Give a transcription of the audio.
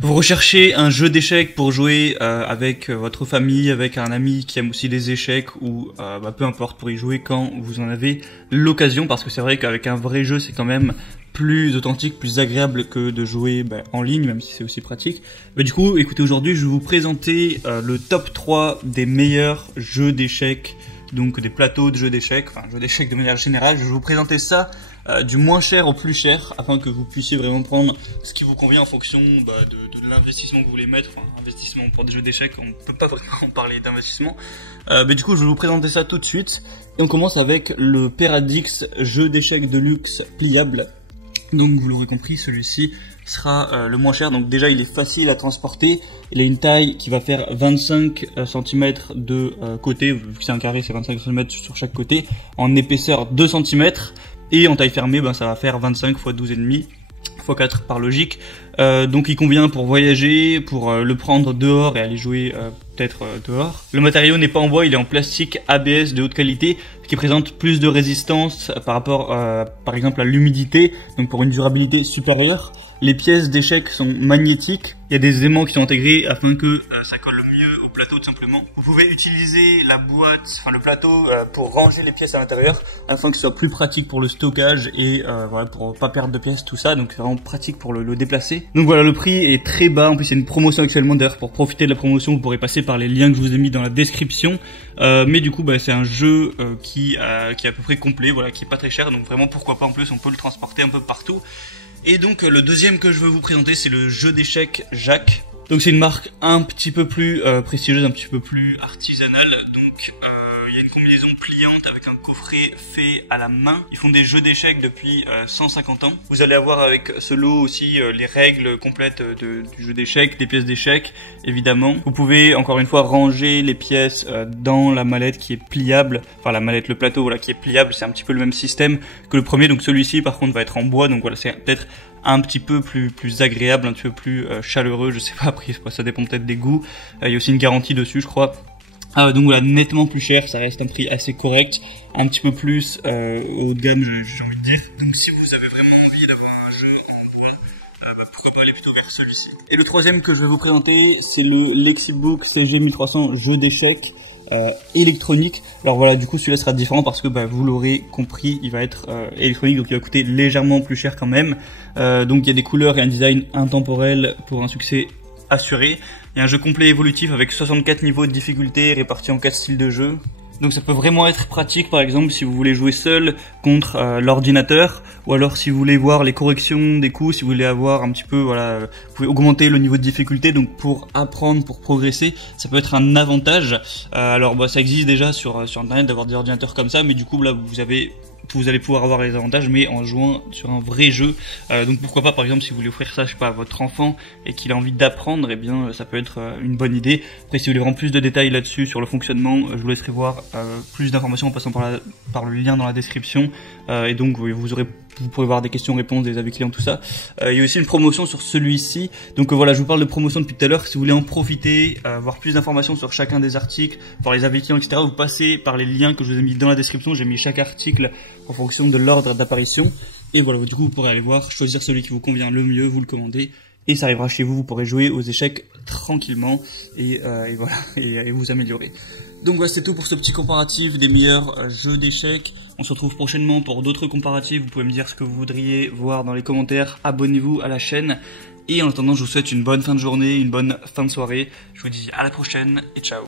Vous recherchez un jeu d'échecs pour jouer avec votre famille, avec un ami qui aime aussi les échecs ou peu importe, pour y jouer quand vous en avez l'occasion, parce que c'est vrai qu'avec un vrai jeu c'est quand même plus authentique, plus agréable que de jouer en ligne, même si c'est aussi pratique. Mais du coup, écoutez, aujourd'hui je vais vous présenter le top 3 des meilleurs jeux d'échecs, donc des plateaux de jeux d'échecs, enfin jeux d'échecs de manière générale. Je vais vous présenter ça du moins cher au plus cher, afin que vous puissiez vraiment prendre ce qui vous convient en fonction de l'investissement que vous voulez mettre. Enfin, investissement pour des jeux d'échecs, on ne peut pas vraiment parler d'investissement. Mais du coup, je vais vous présenter ça tout de suite. Et on commence avec le Peradix jeu d'échecs de luxe pliable. Donc vous l'aurez compris, celui-ci sera le moins cher. Donc déjà il est facile à transporter, il a une taille qui va faire 25 cm de côté, vu que c'est un carré c'est 25 cm sur chaque côté, en épaisseur 2 cm, et en taille fermée ça va faire 25 x 12,5 x 4 par logique. Donc il convient pour voyager, pour le prendre dehors et aller jouer peut-être dehors. Le matériau n'est pas en bois, il est en plastique ABS de haute qualité, qui présente plus de résistance par rapport par exemple à l'humidité, donc pour une durabilité supérieure. Les pièces d'échecs sont magnétiques, il y a des aimants qui sont intégrés afin que ça colle mieux au plateau tout simplement. Vous pouvez utiliser la boîte, enfin le plateau pour ranger les pièces à l'intérieur afin que ce soit plus pratique pour le stockage et voilà, pour pas perdre de pièces, tout ça, donc c'est vraiment pratique pour le déplacer. Donc voilà, le prix est très bas, en plus il y a une promotion actuellement, d'ailleurs pour profiter de la promotion vous pourrez passer par les liens que je vous ai mis dans la description. Mais du coup c'est un jeu qui est à peu près complet, voilà, qui est pas très cher, donc vraiment pourquoi pas, en plus on peut le transporter un peu partout. Et donc le deuxième que je veux vous présenter, c'est le jeu d'échecs Jacques. Donc c'est une marque un petit peu plus prestigieuse, un petit peu plus artisanale. Donc il y a une combinaison pliante avec un coffret fait à la main. Ils font des jeux d'échecs depuis 150 ans. Vous allez avoir avec ce lot aussi les règles complètes du jeu d'échecs, des pièces d'échecs évidemment. Vous pouvez encore une fois ranger les pièces dans la mallette qui est pliable. Enfin la mallette, le plateau voilà, qui est pliable, c'est un petit peu le même système que le premier. Donc celui-ci par contre va être en bois, donc voilà, c'est peut-être un petit peu plus agréable, un petit peu plus chaleureux, je sais pas, après ça dépend peut-être des goûts. Il y a aussi une garantie dessus je crois. Donc voilà, nettement plus cher, ça reste un prix assez correct, un petit peu plus haut de gamme j'ai envie de dire. Donc si vous avez vraiment envie d'avoir un jeu en bois, pourquoi pas aller plutôt vers celui-ci. Et le troisième que je vais vous présenter, c'est le Lexibook CG 1300 jeu d'échecs électronique. Alors voilà, du coup celui-là sera différent parce que vous l'aurez compris, il va être électronique, donc il va coûter légèrement plus cher quand même. Donc il y a des couleurs et un design intemporel pour un succès assuré. Il y a un jeu complet évolutif avec 64 niveaux de difficulté répartis en 4 styles de jeu. Donc ça peut vraiment être pratique par exemple si vous voulez jouer seul contre l'ordinateur, ou alors si vous voulez voir les corrections des coups, si vous voulez avoir un petit peu, voilà, vous pouvez augmenter le niveau de difficulté, donc pour apprendre, pour progresser, ça peut être un avantage. Alors ça existe déjà sur internet d'avoir des ordinateurs comme ça, mais du coup là vous allez pouvoir avoir les avantages, mais en jouant sur un vrai jeu. Donc pourquoi pas, par exemple, si vous voulez offrir ça, je sais pas, à votre enfant et qu'il a envie d'apprendre, eh bien ça peut être une bonne idée. Après, si vous voulez vraiment plus de détails là-dessus sur le fonctionnement, je vous laisserai voir plus d'informations en passant par le lien dans la description. Et donc vous pourrez voir des questions-réponses, des avis clients, tout ça. Il y a aussi une promotion sur celui-ci. Donc voilà, je vous parle de promotion depuis tout à l'heure. Si vous voulez en profiter, voir plus d'informations sur chacun des articles, voir les avis clients, etc., vous passez par les liens que je vous ai mis dans la description. J'ai mis chaque article en fonction de l'ordre d'apparition. Et voilà, du coup, vous pourrez aller voir, choisir celui qui vous convient le mieux, vous le commandez. Et ça arrivera chez vous, vous pourrez jouer aux échecs tranquillement et voilà, et vous améliorer. Donc voilà, c'est tout pour ce petit comparatif des meilleurs jeux d'échecs. On se retrouve prochainement pour d'autres comparatifs. Vous pouvez me dire ce que vous voudriez voir dans les commentaires. Abonnez-vous à la chaîne. Et en attendant, je vous souhaite une bonne fin de journée, une bonne fin de soirée. Je vous dis à la prochaine et ciao.